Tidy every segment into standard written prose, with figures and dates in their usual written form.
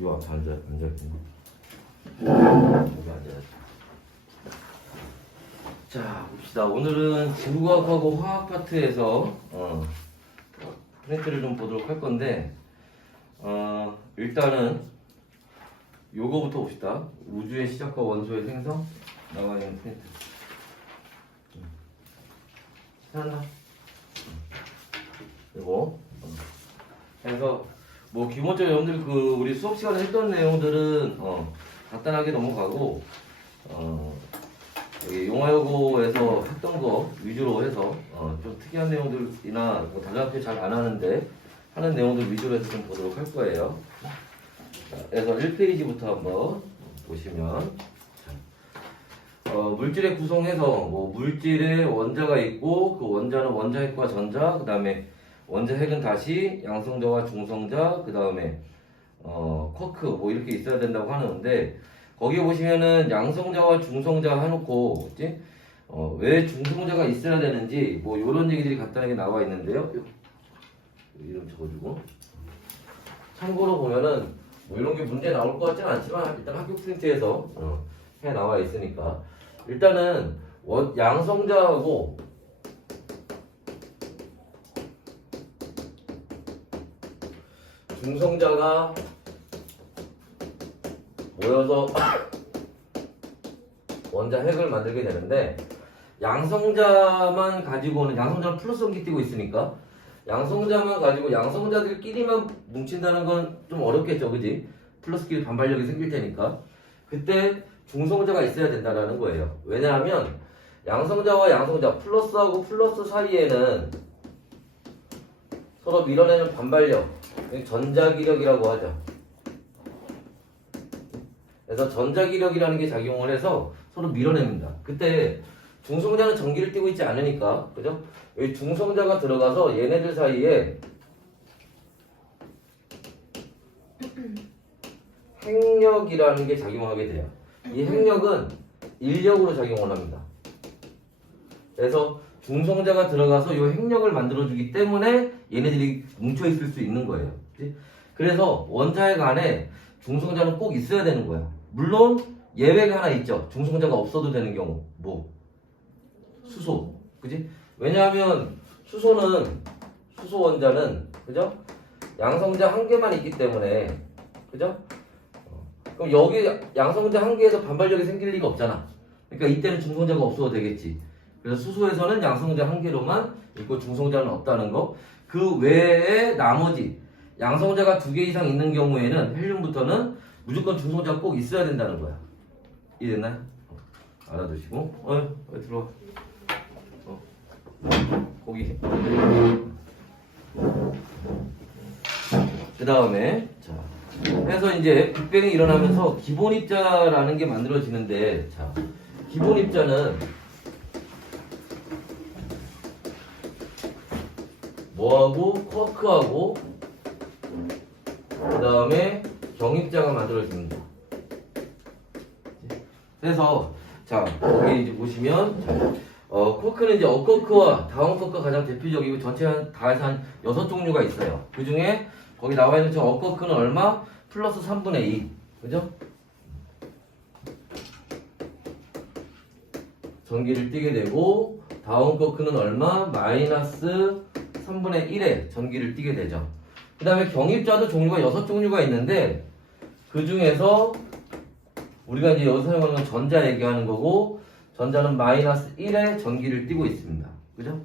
요 앞에 앉아 있네. 여기 앉아야지. 자, 봅시다. 오늘은 지구과학하고 화학 파트에서 프린트를 좀 보도록 할 건데, 일단은 요거부터 봅시다. 우주의 시작과 원소의 생성 나와 있는 프린트. 하나. 이거. 그래서 뭐 기본적으로 여러분들 그 우리 수업 시간에 했던 내용들은 간단하게 넘어가고 여기 용화여고에서 했던 거 위주로 해서 좀 특이한 내용들이나 뭐 다른 학교 잘 안 하는데 하는 내용들 위주로 해서 좀 보도록 할 거예요. 자, 그래서 1페이지부터 한번 보시면 물질의 구성에서 뭐 물질의 원자가 있고 그 원자는 원자핵과 전자, 그 다음에 원자핵은 다시 양성자와 중성자, 그 다음에 쿼크 뭐 이렇게 있어야 된다고 하는데 거기 보시면은 양성자와 중성자 해놓고 있지? 왜 중성자가 있어야 되는지 뭐 이런 얘기들이 간단하게 나와 있는데요. 이름 적어주고 참고로 보면은 뭐 이런 게 문제 나올 것 같지는 않지만 일단 학교 프린트에서 해 나와 있으니까 일단은 양성자하고 중성자가 모여서 원자핵을 만들게 되는데 양성자만 가지고는 양성자는 플러스 전기 띄고 있으니까 양성자만 가지고 양성자들끼리만 뭉친다는 건 좀 어렵겠죠, 그지? 플러스끼리 반발력이 생길 테니까 그때 중성자가 있어야 된다는 거예요. 왜냐하면 양성자와 양성자 플러스하고 플러스 사이에는 서로 밀어내는 반발력 전자기력이라고 하죠. 그래서 전자기력이라는 게 작용을 해서 서로 밀어냅니다. 그때 중성자는 전기를 띠고 있지 않으니까, 그죠? 여기 중성자가 들어가서 얘네들 사이에 핵력이라는 게 작용하게 돼요. 이 핵력은 인력으로 작용을 합니다. 그래서 중성자가 들어가서 이 핵력을 만들어주기 때문에 얘네들이 뭉쳐있을 수 있는 거예요. 그치? 그래서 원자핵 안에 중성자는 꼭 있어야 되는 거야. 물론 예외가 하나 있죠. 중성자가 없어도 되는 경우. 뭐? 수소. 그지? 왜냐하면 수소 원자는 그죠? 양성자 한 개만 있기 때문에 그죠? 그럼 여기 양성자 한 개에서 반발력이 생길 리가 없잖아. 그러니까 이때는 중성자가 없어도 되겠지. 그래서 수소에서는 양성자 한 개로만 있고 중성자는 없다는 거. 그 외에 나머지 양성자가 두 개 이상 있는 경우에는 헬륨부터는 무조건 중성자가 꼭 있어야 된다는 거야. 이해됐나요? 알아두시고 들어와. 거기. 그 다음에 자 해서 이제 빅뱅이 일어나면서 기본 입자라는 게 만들어지는데 자 기본 입자는 뭐하고 쿼크하고 그 다음에 경입자가 만들어집니다. 그래서 자 여기 이제 보시면 쿼크는 이제 업쿼크와 다운쿼크가 가장 대표적이고 전체 다 해서 한 6종류가 있어요. 그 중에 거기 나와 있는 저 업쿼크는 얼마? 플러스 3분의 2. 그죠? 전기를 띠게 되고 다운쿼크는 얼마? 마이너스 3분의 1의 전기를 띠게 되죠. 그 다음에 경입자도 종류가 6종류가 있는데 그 중에서 우리가 이제 여기서 사용하는 건 전자 얘기하는 거고 전자는 마이너스 1의 전기를 띠고 있습니다. 그죠?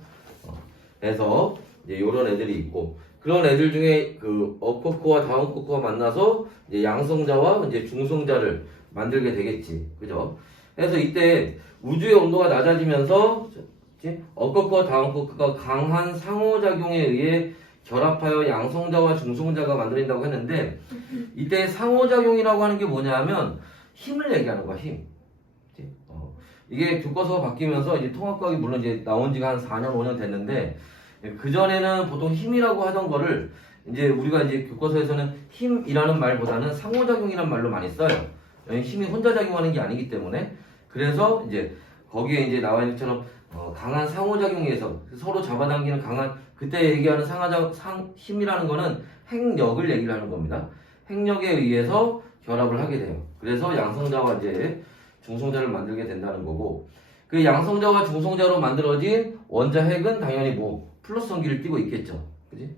그래서 이제 요런 애들이 있고 그런 애들 중에 그 업쿼크와 다운쿼크가 만나서 이제 양성자와 이제 중성자를 만들게 되겠지. 그죠? 그래서 이때 우주의 온도가 낮아지면서 업쿼크와 다운쿼크가 강한 상호작용에 의해 결합하여 양성자와 중성자가 만들어진다고 했는데 이때 상호작용이라고 하는 게 뭐냐 하면 힘을 얘기하는 거야, 힘. 이게 교과서가 바뀌면서 이제 통합과학이 물론 이제 나온 지가 한 4년, 5년 됐는데 그전에는 보통 힘이라고 하던 거를 이제 우리가 이제 교과서에서는 힘이라는 말보다는 상호작용이라는 말로 많이 써요. 힘이 혼자 작용하는 게 아니기 때문에 그래서 이제 거기에 이제 나와 있는 것처럼 강한 상호작용에서 서로 잡아당기는 강한 그때 얘기하는 힘이라는 거는 핵력을 얘기를 하는 겁니다. 행력에 의해서 결합을 하게 돼요. 그래서 양성자와 이제 중성자를 만들게 된다는 거고, 그 양성자와 중성자로 만들어진 원자 핵은 당연히 뭐 플러스 전기를 띠고 있겠죠. 그지?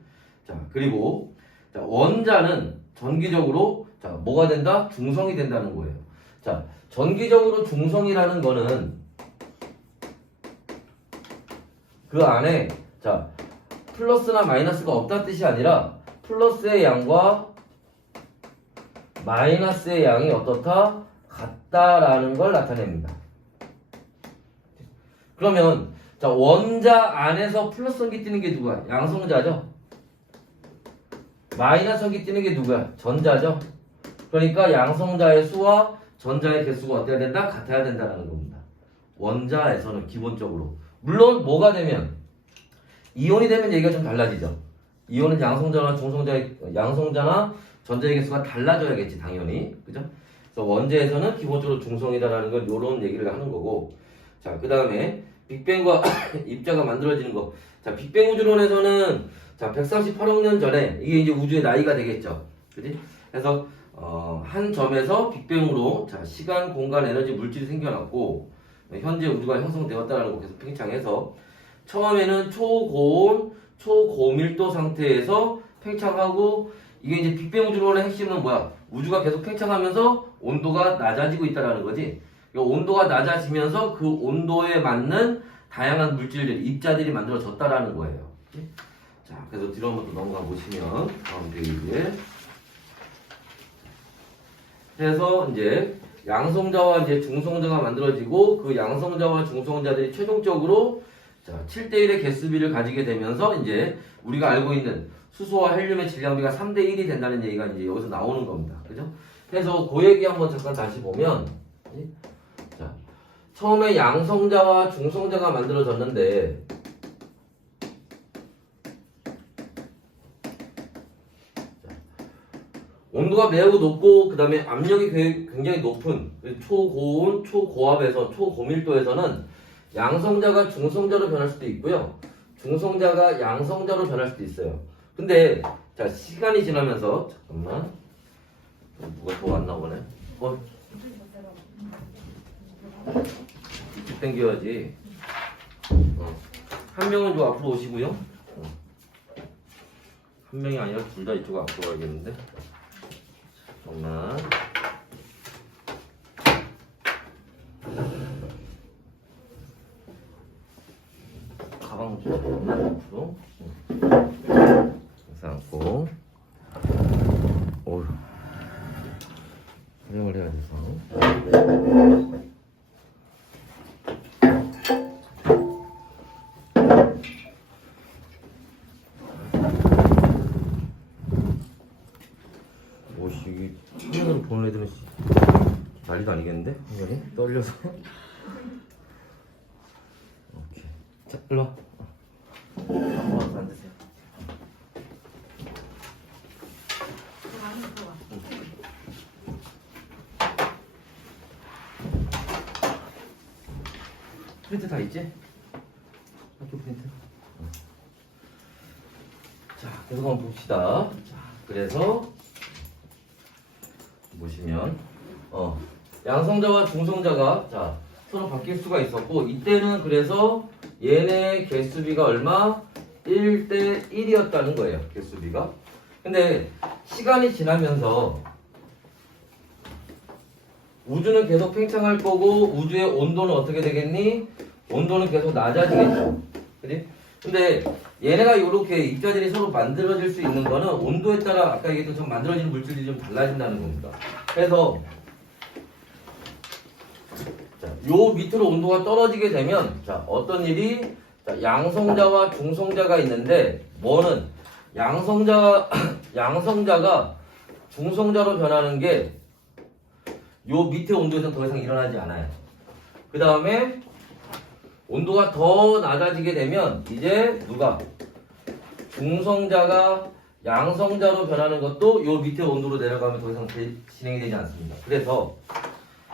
자, 그리고 자, 원자는 전기적으로 자, 뭐가 된다? 중성이 된다는 거예요. 자, 전기적으로 중성이라는 거는 그 안에 자, 플러스나 마이너스가 없다는 뜻이 아니라 플러스의 양과 마이너스의 양이 어떻다? 같다라는 걸 나타냅니다. 그러면 자, 원자 안에서 플러스 전기 띄는 게 누구야? 양성자죠? 마이너스 전기 띄는 게 누구야? 전자죠? 그러니까 양성자의 수와 전자의 개수가 어때야 된다? 같아야 된다는 겁니다. 원자에서는 기본적으로. 물론 뭐가 되면 이온이 되면 얘기가 좀 달라지죠. 이온은 양성자나 양성자나 전자의 개수가 달라져야겠지 당연히. 그죠? 그래서 원자에서는 기본적으로 중성이다라는 걸 요런 얘기를 하는 거고. 자, 그 다음에 빅뱅과 입자가 만들어지는 거. 자, 빅뱅 우주론에서는 자, 138억 년 전에 이게 이제 우주의 나이가 되겠죠. 그지? 그래서 한 점에서 빅뱅으로 자, 시간, 공간, 에너지, 물질이 생겨났고 현재 우주가 형성되었다는 거 계속 팽창해서 처음에는 초고온, 초고밀도 상태에서 팽창하고 이게 이제 빅뱅 우주론의 핵심은 뭐야? 우주가 계속 팽창하면서 온도가 낮아지고 있다는 거지. 온도가 낮아지면서 그 온도에 맞는 다양한 물질들, 입자들이 만들어졌다라는 거예요. 자, 그래서 뒤로 한번 또 넘어가 보시면 다음 페이지에 그래서 이제 양성자와 이제 중성자가 만들어지고 그 양성자와 중성자들이 최종적으로 자, 7대1의 개수비를 가지게 되면서 이제 우리가 알고 있는 수소와 헬륨의 질량비가 3대1이 된다는 얘기가 이제 여기서 나오는 겁니다. 그죠? 그래서 그 얘기 한번 잠깐 다시 보면 자, 처음에 양성자와 중성자가 만들어졌는데 온도가 매우 높고 그 다음에 압력이 굉장히 높은 초고온, 초고압에서 초고밀도에서는 양성자가 중성자로 변할 수도 있고요. 중성자가 양성자로 변할 수도 있어요. 근데 자, 시간이 지나면서 잠깐만 뭐가 더 왔나 보네. 당겨야지. 한 명은 저 앞으로 오시고요. 한 명이 아니라 둘 다 이쪽 앞으로 가야겠는데. 잠깐만. 가방 좀 앞으로. 그래서 안고. 어휴. 촬영을 해야 돼서. 화면으로 보는 애들은 난리도 아니겠는데? 화면이 떨려서. 오케이. 자, 일로 와. 와서 앉으세요. 프린트 다 있지? 학교 프린트. 자, 계속 한번 봅시다. 자, 그래서 보시면 양성자와 중성자가 자, 서로 바뀔 수가 있었고 이때는 그래서 얘네 개수비가 얼마? 1대 1이었다는 거예요. 개수비가. 근데 시간이 지나면서 우주는 계속 팽창할 거고 우주의 온도는 어떻게 되겠니? 온도는 계속 낮아지겠죠. 그지? 근데 얘네가 이렇게 입자들이 서로 만들어질 수 있는 거는 온도에 따라 아까 얘기했던 만들어지는 물질이 좀 달라진다는 겁니다. 그래서 자, 요 밑으로 온도가 떨어지게 되면 자, 어떤 일이 자, 양성자와 중성자가 있는데 뭐는 양성자가 중성자로 변하는 게 요 밑에 온도에서 더 이상 일어나지 않아요. 그 다음에 온도가 더 낮아지게 되면 이제 누가 중성자가 양성자로 변하는 것도 요 밑에 온도로 내려가면 더 이상 진행이 되지 않습니다. 그래서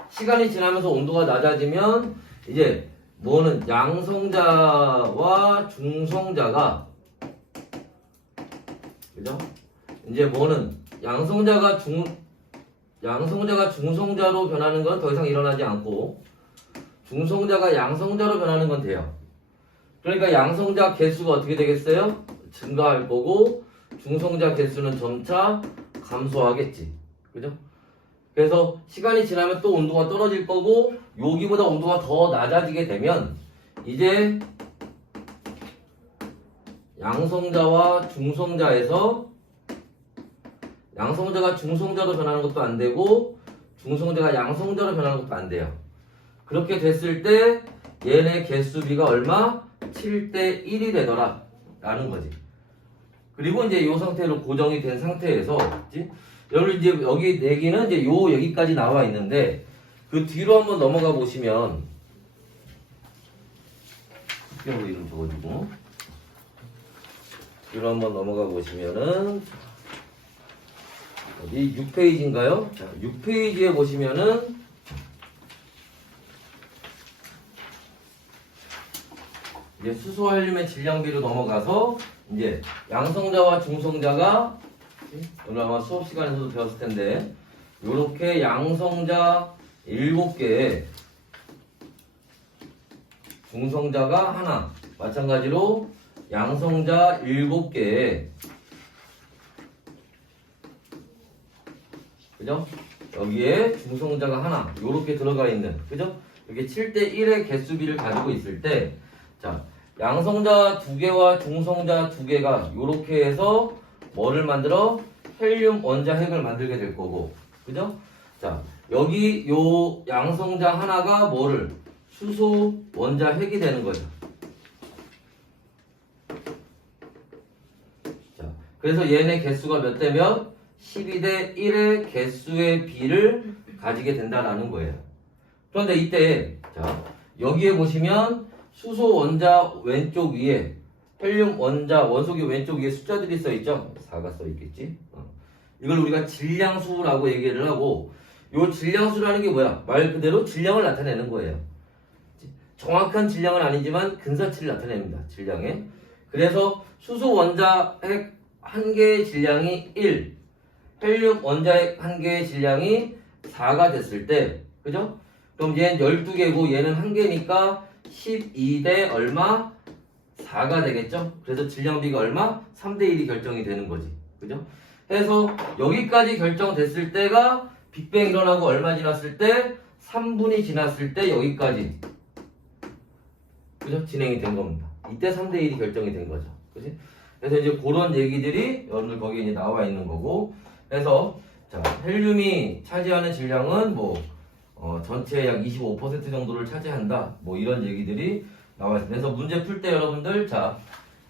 시간이 지나면서 온도가 낮아지면 이제 뭐는 양성자와 중성자가 그죠? 이제 뭐는 양성자가 중성자로 변하는 건 더 이상 일어나지 않고 중성자가 양성자로 변하는 건 돼요. 그러니까 양성자 개수가 어떻게 되겠어요? 증가할 거고 중성자 개수는 점차 감소하겠지. 그죠? 그래서 시간이 지나면 또 온도가 떨어질 거고 여기보다 온도가 더 낮아지게 되면 이제 양성자와 중성자에서 양성자가 중성자로 변하는 것도 안 되고 중성자가 양성자로 변하는 것도 안 돼요. 그렇게 됐을 때 얘네 개수비가 얼마? 7대 1이 되더라 라는 거지. 그리고 이제 이 상태로 고정이 된 상태에서 여러분 이제 여기 내기는 이제 요 여기까지 나와 있는데 그 뒤로 한번 넘어가 보시면 특별로 이름 적어주고 뒤로 한번 넘어가 보시면은 어디 6페이지인가요? 자, 6페이지에 보시면은 이제 수소헬륨의 질량비로 넘어가서 이제 양성자와 중성자가 오늘 아마 수업 시간에서도 배웠을 텐데 요렇게 양성자 7개 중성자가 하나 마찬가지로 양성자 7개 그죠? 여기에 중성자가 하나 요렇게 들어가 있는 그죠? 여기 7대 1의 개수비를 가지고 있을 때 자, 양성자 2개와 중성자 2개가 요렇게 해서 뭐를 만들어? 헬륨 원자핵을 만들게 될 거고 그죠? 자, 여기 요 양성자 하나가 뭐를? 수소 원자핵이 되는 거죠. 자, 그래서 얘네 개수가 몇 대 몇? 12대 1의 개수의 비를 가지게 된다라는 거예요. 그런데 이때 자, 여기에 보시면 수소 원자 왼쪽 위에 헬륨 원자 원소기 왼쪽 위에 숫자들이 써 있죠? 4가 써 있겠지? 이걸 우리가 질량수라고 얘기를 하고 요 질량수라는 게 뭐야? 말 그대로 질량을 나타내는 거예요. 정확한 질량은 아니지만 근사치를 나타냅니다. 질량에. 그래서 수소 원자핵 한 개의 질량이 1, 헬륨 원자핵 한 개의 질량이 4가 됐을 때, 그죠? 그럼 얘는 12개고 얘는 한 개니까 12대 얼마? 4가 되겠죠? 그래서 질량비가 얼마? 3대 1이 결정이 되는 거지. 그죠? 해서 여기까지 결정됐을 때가 빅뱅 일어나고 얼마 지났을 때? 3분이 지났을 때 여기까지. 그죠? 진행이 된 겁니다. 이때 3대 1이 결정이 된 거죠. 그지? 그래서 이제 그런 얘기들이 여러분들 거기에 이제 나와 있는 거고. 그래서 자, 헬륨이 차지하는 질량은 뭐 전체의 약 25% 정도를 차지한다. 뭐 이런 얘기들이 나와 있습니다. 그래서 문제 풀 때 여러분들 자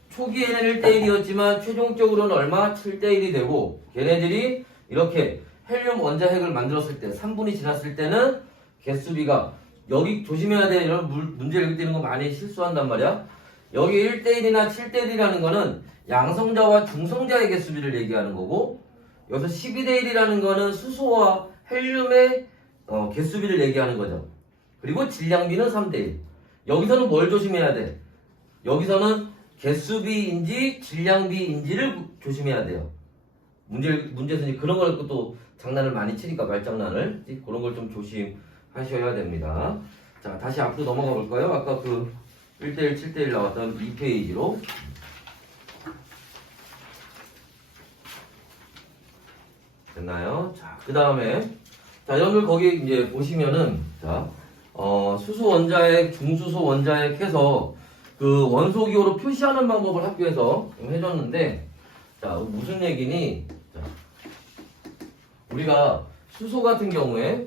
초기에는 1대 1이었지만 최종적으로는 얼마? 7대 1이 되고 걔네들이 이렇게 헬륨 원자핵을 만들었을 때 3분이 지났을 때는 개수비가 여기 조심해야 돼. 이런 문제 읽을 때는 거 많이 실수한단 말이야. 여기 1대 1이나 7대 1이라는 거는 양성자와 중성자의 개수비를 얘기하는 거고 여기서 12대 1이라는 거는 수소와 헬륨의 개수비를 얘기하는 거죠. 그리고 질량비는 3대 1. 여기서는 뭘 조심해야 돼? 여기서는 개수비인지 질량비인지를 조심해야 돼요. 문제에서 이제 그런 걸 또 장난을 많이 치니까 말장난을 그런 걸 좀 조심하셔야 됩니다. 자, 다시 앞으로 넘어가 볼까요? 아까 그 1대1, 7대1 나왔던 2페이지로. 됐나요? 자, 그 다음에 자, 여러분들 거기 이제 보시면은 자, 수소 원자핵, 중수소 원자핵 해서 그 원소기호로 표시하는 방법을 학교에서 좀 해줬는데 자, 무슨 얘기니? 자, 우리가 수소 같은 경우에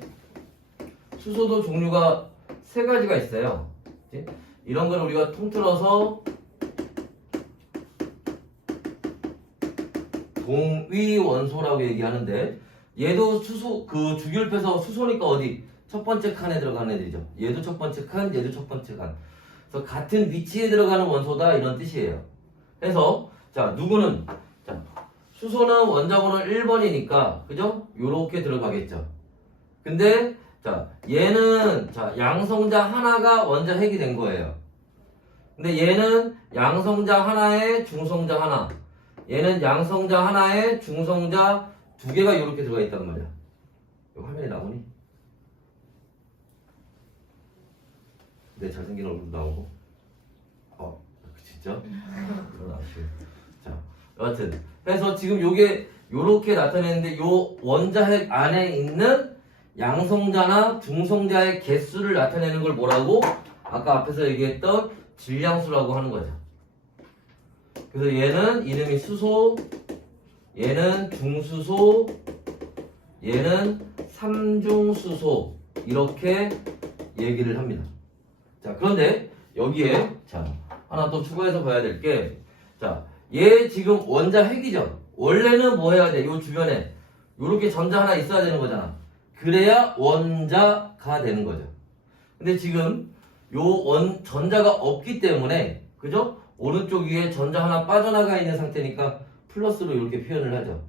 수소도 종류가 세 가지가 있어요. 그치? 이런 걸 우리가 통틀어서 동위원소라고 얘기하는데 얘도 수소 그 주기율표에서 수소니까 어디 첫 번째 칸에 들어가는 애들이죠. 얘도 첫 번째 칸, 얘도 첫 번째 칸. 그래서 같은 위치에 들어가는 원소다 이런 뜻이에요. 그래서 자 누구는 자 수소는 원자번호 1번이니까 그죠? 요렇게 들어가겠죠. 근데 자 얘는 자 양성자 하나가 원자핵이 된 거예요. 근데 얘는 양성자 하나에 중성자 하나. 얘는 양성자 하나에 중성자 두 개가 이렇게 들어가 있단 말이야. 이거 화면에 나오니? 내 잘생긴 얼굴도 나오고. 진짜? 그건 아쉬워. 자, 여하튼 그래서 지금 요게 요렇게 나타내는데 요 원자핵 안에 있는 양성자나 중성자의 개수를 나타내는 걸 뭐라고? 아까 앞에서 얘기했던 질량수라고 하는 거죠. 그래서 얘는 이름이 수소, 얘는 중수소, 얘는 삼중수소 이렇게 얘기를 합니다. 자, 그런데 여기에 자 하나 또 추가해서 봐야 될 게, 자, 얘 지금 원자핵이죠. 원래는 뭐 해야 돼? 요 주변에 요렇게 전자 하나 있어야 되는 거잖아. 그래야 원자가 되는 거죠. 근데 지금 요 전자가 없기 때문에, 그죠? 오른쪽 위에 전자 하나 빠져나가 있는 상태니까 플러스로 이렇게 표현을 하죠.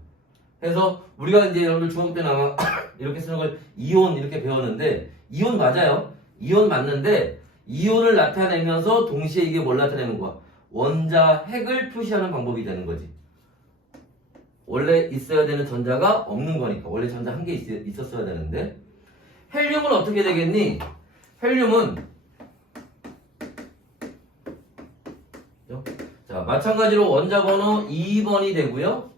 그래서 우리가 이제 여러분들 중학교 때는 아마 이렇게 쓰는 걸 이온 이렇게 배웠는데, 이온 맞아요. 이온 맞는데 이온을 나타내면서 동시에 이게 뭘 나타내는 거야? 원자핵을 표시하는 방법이 되는 거지. 원래 있어야 되는 전자가 없는 거니까. 원래 전자 한 개 있었어야 되는데. 헬륨은 어떻게 되겠니? 헬륨은 자, 마찬가지로 원자 번호 2번이 되고요.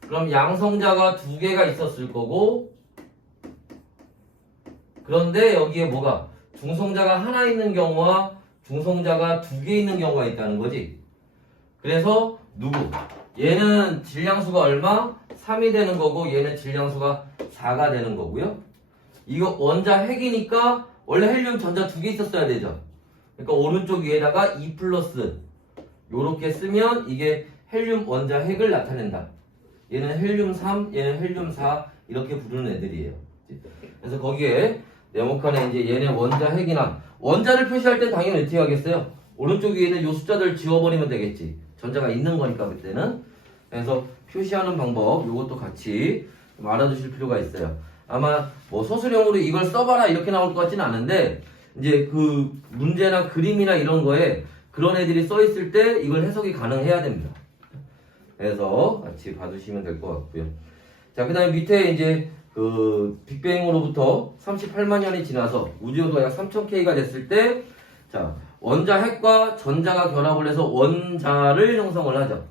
그럼 양성자가 두 개가 있었을 거고, 그런데 여기에 뭐가? 중성자가 하나 있는 경우와 중성자가 두 개 있는 경우가 있다는 거지. 그래서 누구? 얘는 질량수가 얼마? 3이 되는 거고, 얘는 질량수가 4가 되는 거고요. 이거 원자핵이니까 원래 헬륨 전자 두 개 있었어야 되죠. 그러니까 오른쪽 위에다가 2 플러스 요렇게 쓰면 이게 헬륨 원자핵을 나타낸다. 얘는 헬륨 3, 얘는 헬륨 4 이렇게 부르는 애들이에요. 그래서 거기에 네모칸에 이제 얘네 원자핵이나, 원자를 표시할 땐 당연히 어떻게 하겠어요? 오른쪽 위에 있는 요 숫자들 지워버리면 되겠지. 전자가 있는 거니까 그때는. 그래서 표시하는 방법 요것도 같이 좀 알아두실 필요가 있어요. 아마 뭐 소수령으로 이걸 써봐라 이렇게 나올 것 같지는 않은데, 이제 그 문제나 그림이나 이런 거에 그런 애들이 써 있을 때 이걸 해석이 가능해야 됩니다. 그래서 같이 봐주시면 될 것 같고요. 자, 그 다음에 밑에 이제 그 빅뱅으로부터 38만 년이 지나서 우주온도가 약 3000K가 됐을 때, 자, 원자핵과 전자가 결합을 해서 원자를 형성을 하죠.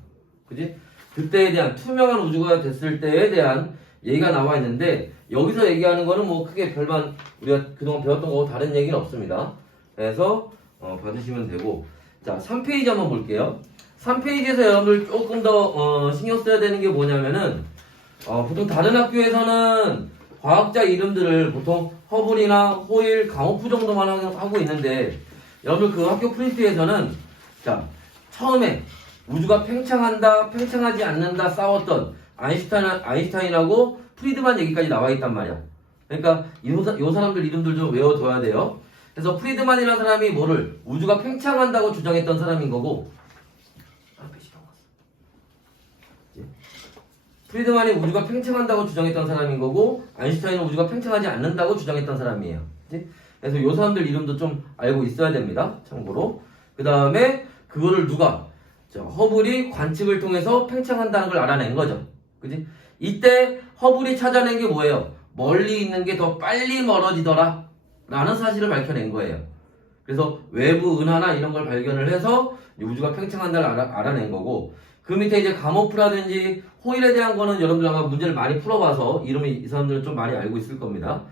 그지? 그때에 대한 투명한 우주가 됐을 때에 대한 얘기가 나와 있는데, 여기서 얘기하는 거는 뭐 크게 별반 우리가 그동안 배웠던 거하고 다른 얘기는 없습니다. 그래서 봐주시면 되고, 자, 3페이지 한번 볼게요. 3페이지에서 여러분들 조금 더 신경 써야 되는 게 뭐냐면은, 보통 다른 학교에서는 과학자 이름들을 보통 허블이나 호일, 가모프 정도만 하고 있는데, 여러분들 그 학교 프린트에서는, 자, 처음에 우주가 팽창한다, 팽창하지 않는다 싸웠던 아인슈타인하고 프리드만 얘기까지 나와 있단 말이야. 그러니까 요 사람들 이름들 좀 외워둬야 돼요. 그래서 프리드만이라는 사람이 뭐를? 우주가 팽창한다고 주장했던 사람인 거고, 프리드만이 우주가 팽창한다고 주장했던 사람인 거고, 아인슈타인은 우주가 팽창하지 않는다고 주장했던 사람이에요. 그치? 그래서 요 사람들 이름도 좀 알고 있어야 됩니다. 참고로. 그 다음에 그거를 누가? 허블이 관측을 통해서 팽창한다는 걸 알아낸 거죠. 그지? 이때 허블이 찾아낸 게 뭐예요? 멀리 있는 게 더 빨리 멀어지더라 라는 사실을 밝혀낸 거예요. 그래서 외부 은하나 이런 걸 발견을 해서 우주가 팽창한다를 알아낸 거고, 그 밑에 이제 가모프라든지 호일에 대한 거는 여러분들 아마 문제를 많이 풀어봐서 이름이 이 사람들은 좀 많이 알고 있을 겁니다.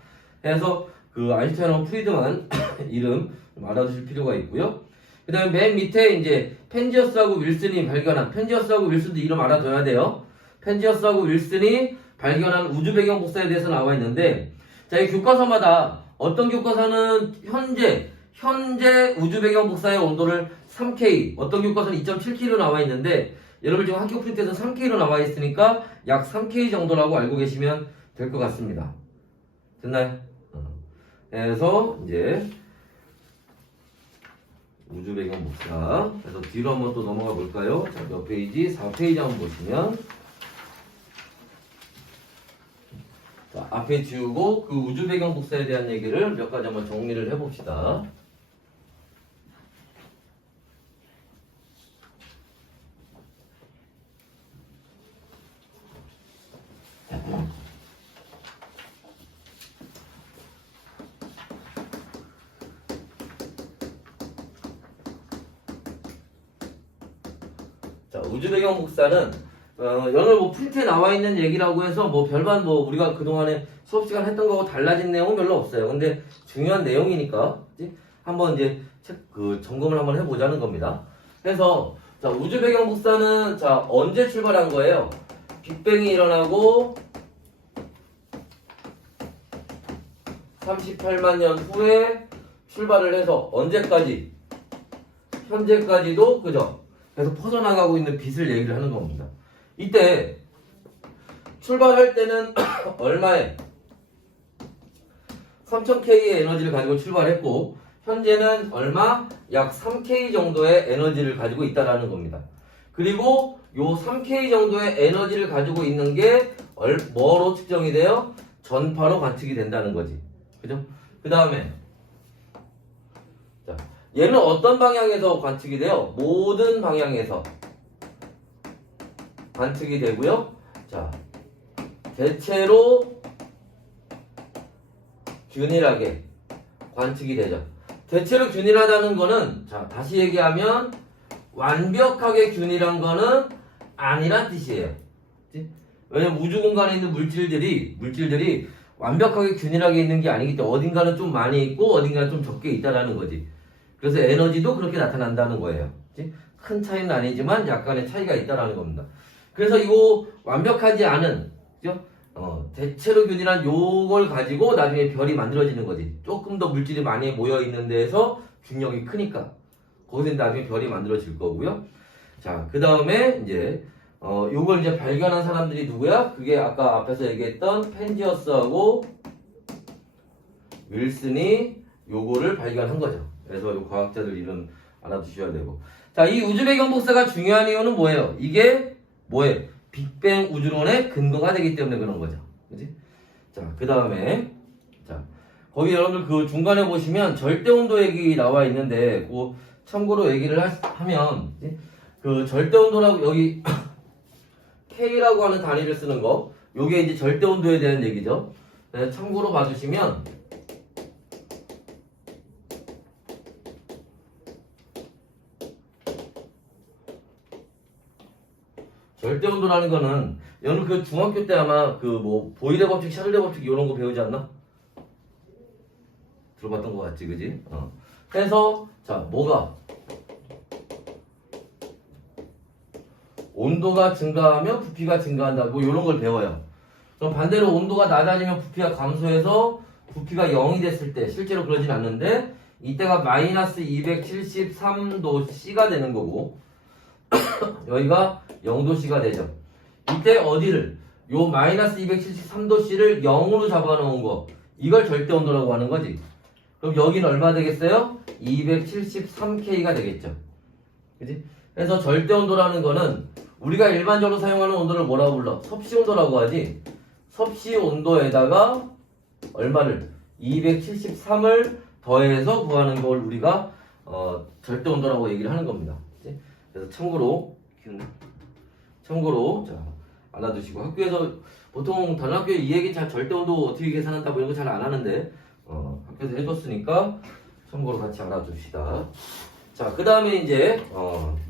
그래서 그 아인슈타인하고 프리드만 이름 좀 알아두실 필요가 있고요. 그 다음에 맨 밑에 이제 펜지어스하고 윌슨이 발견한, 펜지어스하고 윌슨도 이름 알아둬야 돼요. 펜지어스하고 윌슨이 발견한 우주 배경 복사에 대해서 나와 있는데, 자, 이 교과서마다 어떤 교과서는 현재 우주 배경 복사의 온도를 3K, 어떤 교과서는 2.7K로 나와 있는데, 여러분 지금 학교 프린트에서 3K로 나와 있으니까 약 3K 정도라고 알고 계시면 될 것 같습니다. 됐나요? 그래서 이제 우주 배경 복사. 그래서 뒤로 한번 또 넘어가 볼까요? 자, 몇 페이지? 4페이지 한번 보시면, 자, 앞에 지우고 그 우주 배경 복사에 대한 얘기를 몇 가지 한번 정리를 해봅시다. 자, 우주 배경 복사는 오늘 뭐 프린트에 나와 있는 얘기라고 해서 뭐 별반 뭐 우리가 그동안에 수업 시간 했던 거하고 달라진 내용은 별로 없어요. 근데 중요한 내용이니까 그치? 한번 이제 점검을 한번 해보자는 겁니다. 그래서 자, 우주 배경 복사는 자, 언제 출발한 거예요? 빅뱅이 일어나고 38만 년 후에 출발을 해서 언제까지? 현재까지도 그죠? 계속 퍼져나가고 있는 빛을 얘기를 하는 겁니다. 이때 출발할 때는 얼마에? 3000K의 에너지를 가지고 출발했고 현재는 얼마? 약 3K 정도의 에너지를 가지고 있다라는 겁니다. 그리고 요 3K 정도의 에너지를 가지고 있는 게 뭐로 측정이 돼요? 전파로 관측이 된다는 거지. 그죠? 그 다음에 자, 얘는 어떤 방향에서 관측이 돼요? 모든 방향에서 관측이 되고요. 자, 대체로 균일하게 관측이 되죠. 대체로 균일하다는 거는 자, 다시 얘기하면 완벽하게 균일한 거는 아니란 뜻이에요. 그치? 왜냐면 우주 공간에 있는 물질들이 완벽하게 균일하게 있는 게 아니기 때문에 어딘가는 좀 많이 있고 어딘가는 좀 적게 있다라는 거지. 그래서 에너지도 그렇게 나타난다는 거예요. 그치? 큰 차이는 아니지만 약간의 차이가 있다라는 겁니다. 그래서 이거 완벽하지 않은, 그죠? 대체로 균일한 요걸 가지고 나중에 별이 만들어지는 거지. 조금 더 물질이 많이 모여 있는 데에서 중력이 크니까 거기서 나중에 별이 만들어질 거고요. 자, 그 다음에 이제 요걸 이제 발견한 사람들이 누구야? 그게 아까 앞에서 얘기했던 펜지어스하고 윌슨이 요거를 발견한 거죠. 그래서 요 과학자들 이름 알아두셔야 되고. 자, 이 우주 배경 복사가 중요한 이유는 뭐예요? 이게 뭐예요? 빅뱅 우주론의 근거가 되기 때문에 그런 거죠. 그지? 자, 그 다음에 자, 거기 여러분들 그 중간에 보시면 절대 온도 얘기 나와 있는데 그 참고로 얘기를 하면 그 절대 온도라고 여기 K라고 하는 단위를 쓰는 거 요게 이제 절대 온도에 대한 얘기죠. 네, 참고로 봐주시면 절대 온도라는 거는 여러분 그 중학교 때 아마 그 뭐 보일러 법칙, 샤를레 법칙 이런 거 배우지 않나? 들어봤던 것 같지, 그지? 그래서 자, 뭐가 온도가 증가하면 부피가 증가한다. 뭐 이런 걸 배워요. 그럼 반대로 온도가 낮아지면 부피가 감소해서 부피가 0이 됐을 때 실제로 그러진 않는데 이때가 마이너스 273도 C가 되는 거고 여기가 0도씨가 되죠. 이때 어디를? 요 마이너스 273도씨를 0으로 잡아놓은 거 이걸 절대온도라고 하는 거지. 그럼 여기는 얼마 되겠어요? 273K가 되겠죠. 그치? 그래서 절대온도라는 거는 우리가 일반적으로 사용하는 온도를 뭐라고 불러? 섭씨온도라고 하지. 섭씨온도에다가 얼마를? 273을 더해서 구하는 걸 우리가 절대온도라고 얘기를 하는 겁니다. 그치? 그래서 참고로 자 알아두시고 학교에서 보통 다른 학교에 이 얘기 잘 절대온도 어떻게 계산한다 뭐 이런 거 잘 안 하는데 학교에서 해줬으니까 참고로 같이 알아둡시다. 자, 그 다음에 이제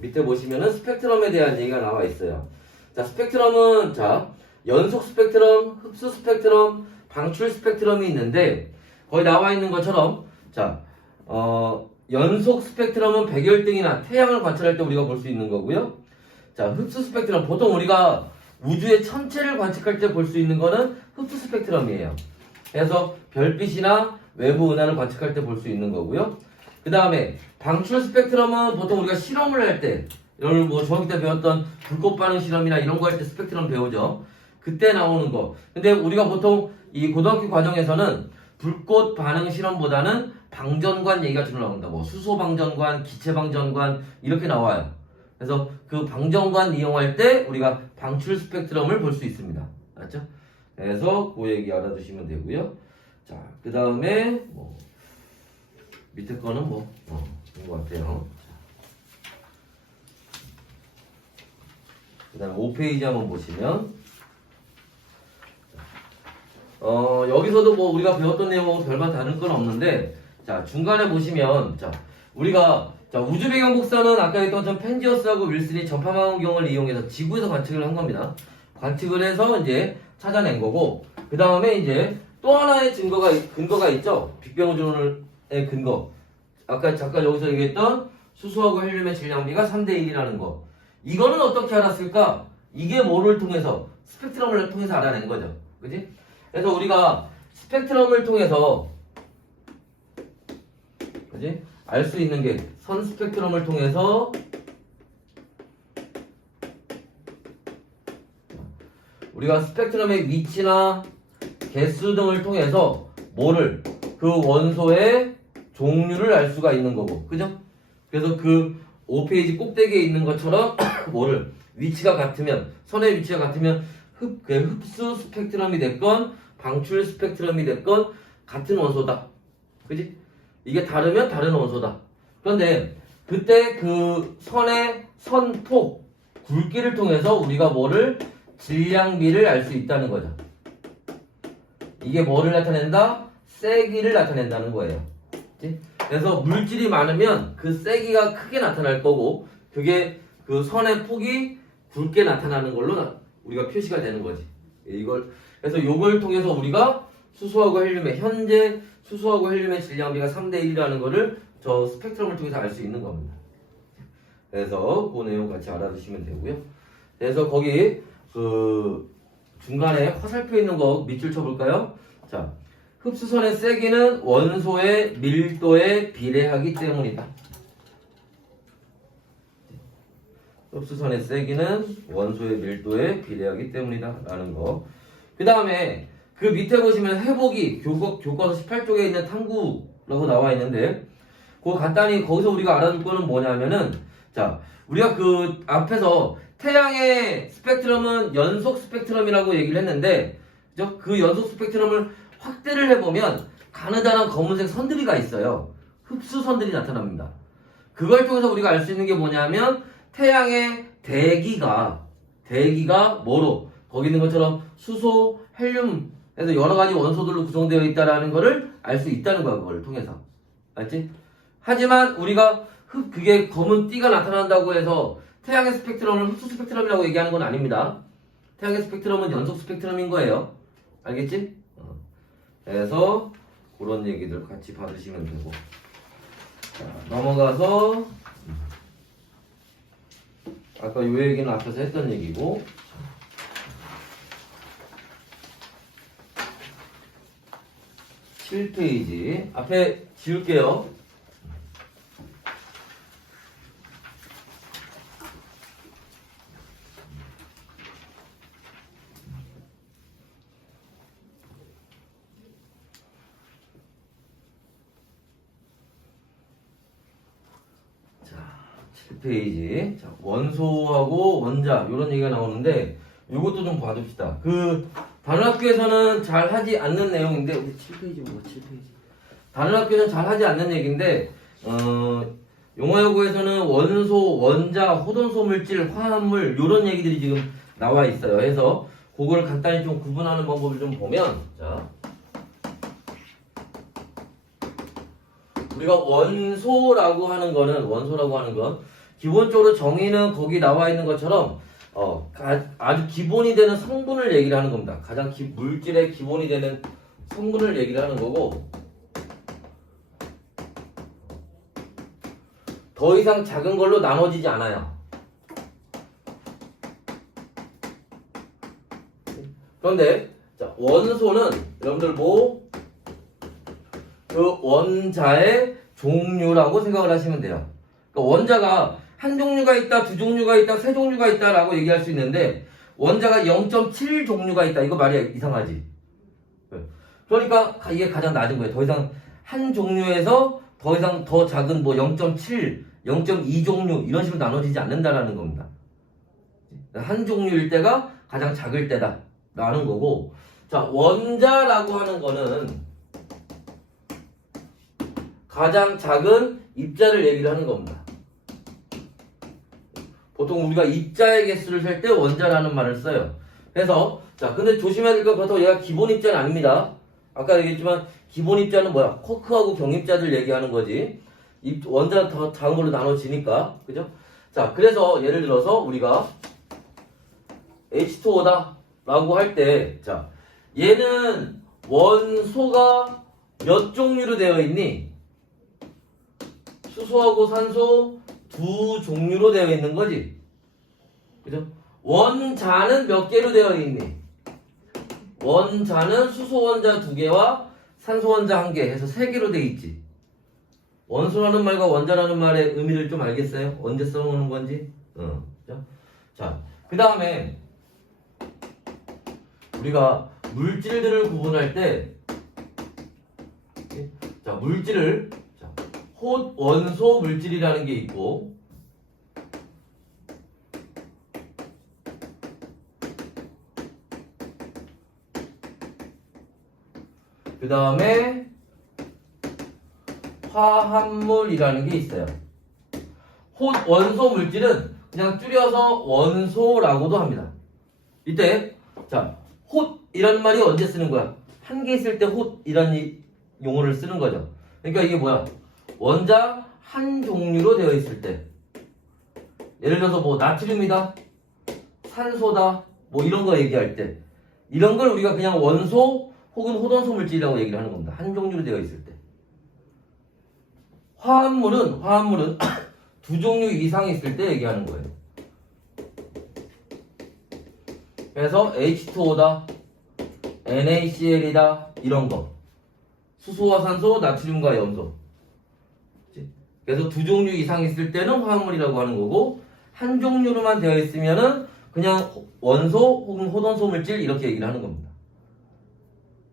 밑에 보시면은 스펙트럼에 대한 얘기가 나와 있어요. 자, 스펙트럼은 자 연속 스펙트럼, 흡수 스펙트럼, 방출 스펙트럼이 있는데 거기 나와 있는 것처럼 자 연속 스펙트럼은 백열등이나 태양을 관찰할 때 우리가 볼 수 있는 거고요. 자, 흡수 스펙트럼 보통 우리가 우주의 천체를 관측할 때 볼 수 있는 거는 흡수 스펙트럼이에요. 그래서 별빛이나 외부 은하를 관측할 때 볼 수 있는 거고요. 그 다음에 방출 스펙트럼은 보통 우리가 실험을 할 때 이런 뭐 중학교 때 배웠던 불꽃 반응 실험이나 이런 거 할 때 스펙트럼 배우죠. 그때 나오는 거. 근데 우리가 보통 이 고등학교 과정에서는 불꽃 반응 실험보다는 방전관 얘기가 주로 나온다. 뭐 수소 방전관, 기체 방전관 이렇게 나와요. 그래서 그 방전관 이용할 때 우리가 방출 스펙트럼을 볼 수 있습니다. 맞죠? 그래서 그 얘기 알아두시면 되고요. 자, 그 다음에 뭐 밑에 거는 뭐 그런 것 같아요. 그 다음에 5페이지 한번 보시면 여기서도 뭐 우리가 배웠던 내용하고 별반 다른 건 없는데 자 중간에 보시면 자 우리가 자, 우주 배경 복사는 아까 했던 전 펜지어스하고 윌슨이 전파망원경을 이용해서 지구에서 관측을 한 겁니다. 관측을 해서 이제 찾아낸 거고, 그 다음에 이제 또 하나의 근거가 있죠. 빅뱅우주론의 근거. 아까 잠깐 여기서 얘기했던 수소하고 헬륨의 질량비가 3대 1이라는 거. 이거는 어떻게 알았을까? 이게 뭐를 통해서? 스펙트럼을 통해서 알아낸 거죠. 그지? 그래서 우리가 스펙트럼을 통해서, 그지? 알 수 있는 게 선 스펙트럼을 통해서 우리가 스펙트럼의 위치나 개수 등을 통해서 뭐를? 그 원소의 종류를 알 수가 있는 거고. 그죠? 그래서 그 5페이지 꼭대기에 있는 것처럼 뭐를? 위치가 같으면, 선의 위치가 같으면 흡수 스펙트럼이 됐건 방출 스펙트럼이 됐건 같은 원소다. 그지? 이게 다르면 다른 원소다. 그런데 그때 그 선의 선폭, 굵기를 통해서 우리가 뭐를? 질량비를 알 수 있다는 거죠. 이게 뭐를 나타낸다? 세기를 나타낸다는 거예요. 그치? 그래서 물질이 많으면 그 세기가 크게 나타날 거고, 그게 그 선의 폭이 굵게 나타나는 걸로 우리가 표시가 되는 거지. 그래서 이걸 통해서 우리가 수소하고 헬륨의 현재 수소하고 헬륨의 질량비가 3대 1이라는 거를 저 스펙트럼을 통해서 알 수 있는 겁니다. 그래서 그 내용 같이 알아두시면 되고요. 그래서 거기 그 중간에 화살표 있는 거 밑줄 쳐볼까요? 자, 흡수선의 세기는 원소의 밀도에 비례하기 때문이다. 흡수선의 세기는 원소의 밀도에 비례하기 때문이다 라는 거. 그 다음에 그 밑에 보시면 회복이 교과서 18쪽에 있는 탐구라고 나와 있는데, 그거 간단히 거기서 우리가 알아둘 거는 뭐냐면은, 자, 우리가 그 앞에서 태양의 스펙트럼은 연속 스펙트럼이라고 얘기를 했는데, 그죠? 그 연속 스펙트럼을 확대를 해보면 가느다란 검은색 선들이가 있어요. 흡수선들이 나타납니다. 그걸 통해서 우리가 알 수 있는 게 뭐냐면, 태양의 대기가 뭐로? 거기 있는 것처럼 수소, 헬륨, 그래서 여러 가지 원소들로 구성되어 있다라는 거를 알 수 있다는 거야, 그걸 통해서. 알지? 하지만 우리가 그게 검은 띠가 나타난다고 해서 태양의 스펙트럼을 흡수 스펙트럼이라고 얘기하는 건 아닙니다. 태양의 스펙트럼은 연속 스펙트럼인 거예요. 알겠지? 그래서 그런 얘기들 같이 받으시면 되고. 자, 넘어가서 아까 요 얘기는 앞에서 했던 얘기고, 7페이지 앞에 지울게요. 자, 7페이지. 자, 원소하고 원자 이런 얘기가 나오는데 이것도 좀 봐둡시다. 그 다른 학교에서는 잘 하지 않는 내용인데, 우리 7페이지 뭐가 7페이지. 다른 학교는 잘 하지 않는 얘기인데, 용화여고에서는 원소, 원자, 호돈소 물질, 화합물, 요런 얘기들이 지금 나와 있어요. 그래서 그걸 간단히 좀 구분하는 방법을 좀 보면, 자, 우리가 원소라고 하는 건, 기본적으로 정의는 거기 나와 있는 것처럼, 아주 기본이 되는 성분을 얘기를 하는 겁니다. 가장 물질의 기본이 되는 성분을 얘기를 하는 거고, 더 이상 작은 걸로 나눠지지 않아요. 그런데 자, 원소는 여러분들 그 원자의 종류라고 생각을 하시면 돼요. 그러니까 원자가 한 종류가 있다, 두 종류가 있다, 세 종류가 있다라고 얘기할 수 있는데, 원자가 0.7 종류가 있다. 이거 말이 이상하지. 그러니까 이게 가장 낮은 거예요. 더 이상 한 종류에서 더 이상 더 작은 0.7, 0.2 종류 이런 식으로 나눠지지 않는다라는 겁니다. 한 종류일 때가 가장 작을 때다 라는 거고, 자, 원자라고 하는 거는 가장 작은 입자를 얘기를 하는 겁니다. 보통 우리가 입자의 개수를 셀 때 원자라는 말을 써요. 그래서 자, 근데 조심해야 될 건, 그렇다고 얘가 기본 입자는 아닙니다. 아까 얘기했지만 기본 입자는 뭐야? 쿼크하고 경입자들 얘기하는 거지. 원자 더 작은 걸로 나눠지니까. 그죠? 자, 그래서 예를 들어서 우리가 H2O다 라고 할 때, 자, 얘는 원소가 몇 종류로 되어 있니? 수소하고 산소 두 종류로 되어 있는 거지. 그죠? 원자는 몇 개로 되어 있니? 원자는 수소 원자 2개와 산소 원자 1개 해서 3개로 되어 있지. 원소라는 말과 원자라는 말의 의미를 좀 알겠어요? 언제 써먹는 건지? 자, 그 다음에 우리가 물질들을 구분할 때, 자, 물질을, 자, 원소 물질이라는 게 있고, 그 다음에 화합물이라는 게 있어요. 원소 물질은 그냥 줄여서 원소라고도 합니다. 이때, 자, 홑이라는 말이 언제 쓰는 거야? 한 개 있을 때 홑이라는 용어를 쓰는 거죠. 그러니까 이게 뭐야? 원자 한 종류로 되어 있을 때. 예를 들어서 뭐 나트륨이다, 산소다, 뭐 이런 거 얘기할 때. 이런 걸 우리가 그냥 원소 혹은 호돈소 물질이라고 얘기를 하는 겁니다. 한 종류로 되어 있을 때. 화합물은 두 종류 이상 있을 때 얘기하는 거예요. 그래서 H2O다, NaCl이다, 이런 거. 수소와 산소, 나트륨과 염소. 그래서 두 종류 이상 있을 때는 화합물이라고 하는 거고, 한 종류로만 되어 있으면은 그냥 원소 혹은 호돈소 물질 이렇게 얘기를 하는 겁니다.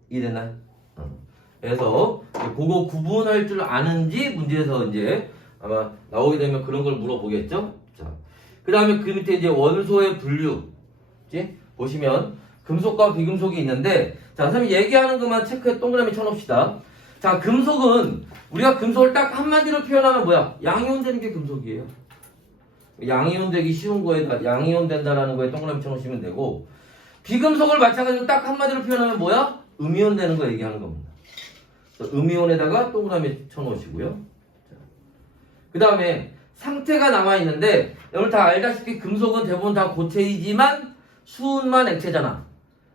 이해됐나요? 그래서 그거 구분할 줄 아는지 문제에서 이제 아마 나오게 되면 그런 걸 물어보겠죠? 자, 그 다음에 그 밑에 이제 원소의 분류. 보시면 금속과 비금속이 있는데, 자, 선생님 얘기하는 것만 체크해 동그라미 쳐놓읍시다. 자, 금속은 우리가 금속을 딱 한마디로 표현하면 뭐야? 양이온 되는 게 금속이에요. 양이온 되기 쉬운 거에다 양이온 된다라는 거에 동그라미 쳐놓으시면 되고, 비금속을 마찬가지로 딱 한마디로 표현하면 뭐야? 음이온 되는 거 얘기하는 겁니다. 음이온에다가 동그라미 쳐놓으시고요. 그 다음에 상태가 남아있는데, 여러분 다 알다시피 금속은 대부분 다 고체이지만 수은만 액체잖아.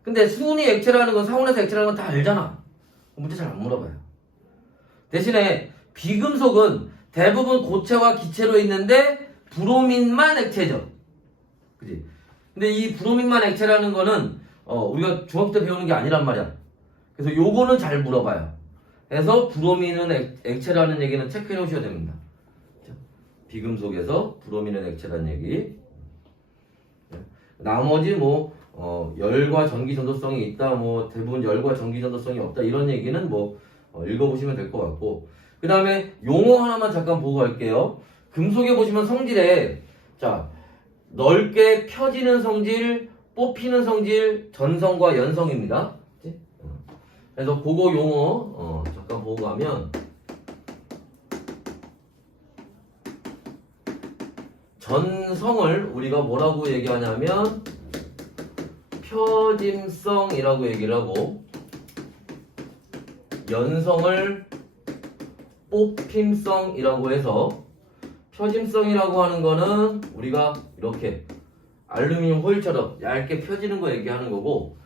근데 수은이 액체라는 건, 상온에서 액체라는 건 다 알잖아. 문제 잘 안 물어봐요. 대신에 비금속은 대부분 고체와 기체로 있는데 브로민만 액체죠. 그지? 근데 이 브로민만 액체라는 거는 우리가 중학교 때 배우는 게 아니란 말이야. 그래서 요거는 잘 물어봐요. 그래서 브로민은 액체라는 얘기는 체크해 놓으셔야 됩니다. 비금속에서 브로민은 액체라는 얘기. 나머지 뭐 열과 전기 전도성이 있다, 뭐 대부분 열과 전기 전도성이 없다, 이런 얘기는 뭐 읽어보시면 될 것 같고, 그 다음에 용어 하나만 잠깐 보고 갈게요. 금속에 보시면 성질에, 자, 넓게 펴지는 성질, 뽑히는 성질, 전성과 연성입니다. 그래서 그거 용어 잠깐 보고 가면, 전성을 우리가 뭐라고 얘기하냐면 펴짐성이라고 얘기를 하고, 연성을 뽑힘성이라고 해서, 펴짐성이라고 하는 거는 우리가 이렇게 알루미늄 호일처럼 얇게 펴지는 거 얘기하는 거고,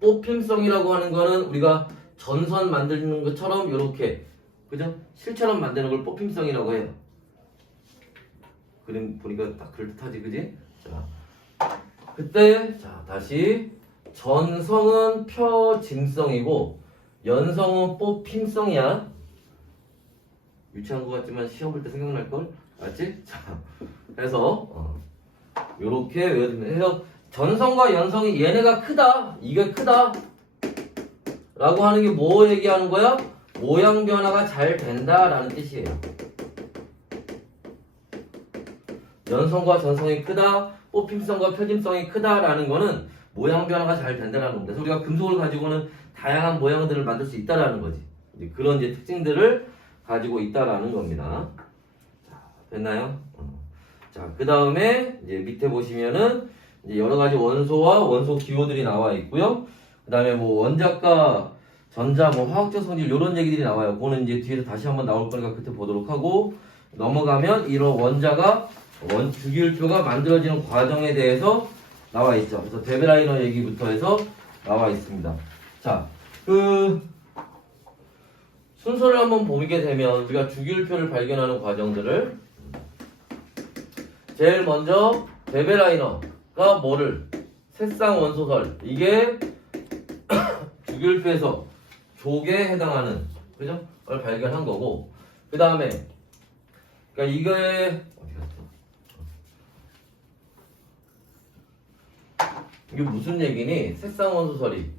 뽑힘성이라고 하는 거는 우리가 전선 만드는 것처럼 이렇게, 그죠? 실처럼 만드는 걸 뽑힘성이라고 해요. 그림 보니까 딱 그럴듯하지, 그지? 자, 그때, 자, 다시. 전성은 펴짐성이고, 연성은 뽑힘성이야. 유치한 것 같지만 시험 볼 때 생각날걸? 알지? 자, 그래서, 요렇게 외워두면, 그래서 전성과 연성이 얘네가 크다, 이게 크다, 라고 하는 게 뭐 얘기하는 거야? 모양 변화가 잘 된다라는 뜻이에요. 연성과 전성이 크다, 뽑힘성과 펴짐성이 크다라는 거는 모양 변화가 잘 된다는 겁니다. 그래서 우리가 금속을 가지고는 다양한 모양들을 만들 수 있다라는 거지. 이제 그런 이제 특징들을 가지고 있다라는 겁니다. 자, 됐나요? 자, 그 다음에 이제 밑에 보시면은 이제 여러 가지 원소와 원소 기호들이 나와 있고요. 그 다음에 뭐 원자과 전자, 뭐 화학적 성질 이런 얘기들이 나와요. 그거는 이제 뒤에서 다시 한번 나올 거니까 그때 보도록 하고, 넘어가면 이런 원자가 주기율표가 만들어지는 과정에 대해서 나와 있죠. 그래서 데베라이너 얘기부터 해서 나와 있습니다. 자, 순서를 한번 보게 되면 우리가 주기율표를 발견하는 과정들을 제일 먼저 데베라이너가 뭐를 새쌍 원소설 이게 주기율표에서 족에 해당하는 그죠? 걸 발견한 거고 그 다음에 그러니까 이게 어디 갔어? 이게 무슨 얘기니? 새쌍 원소설이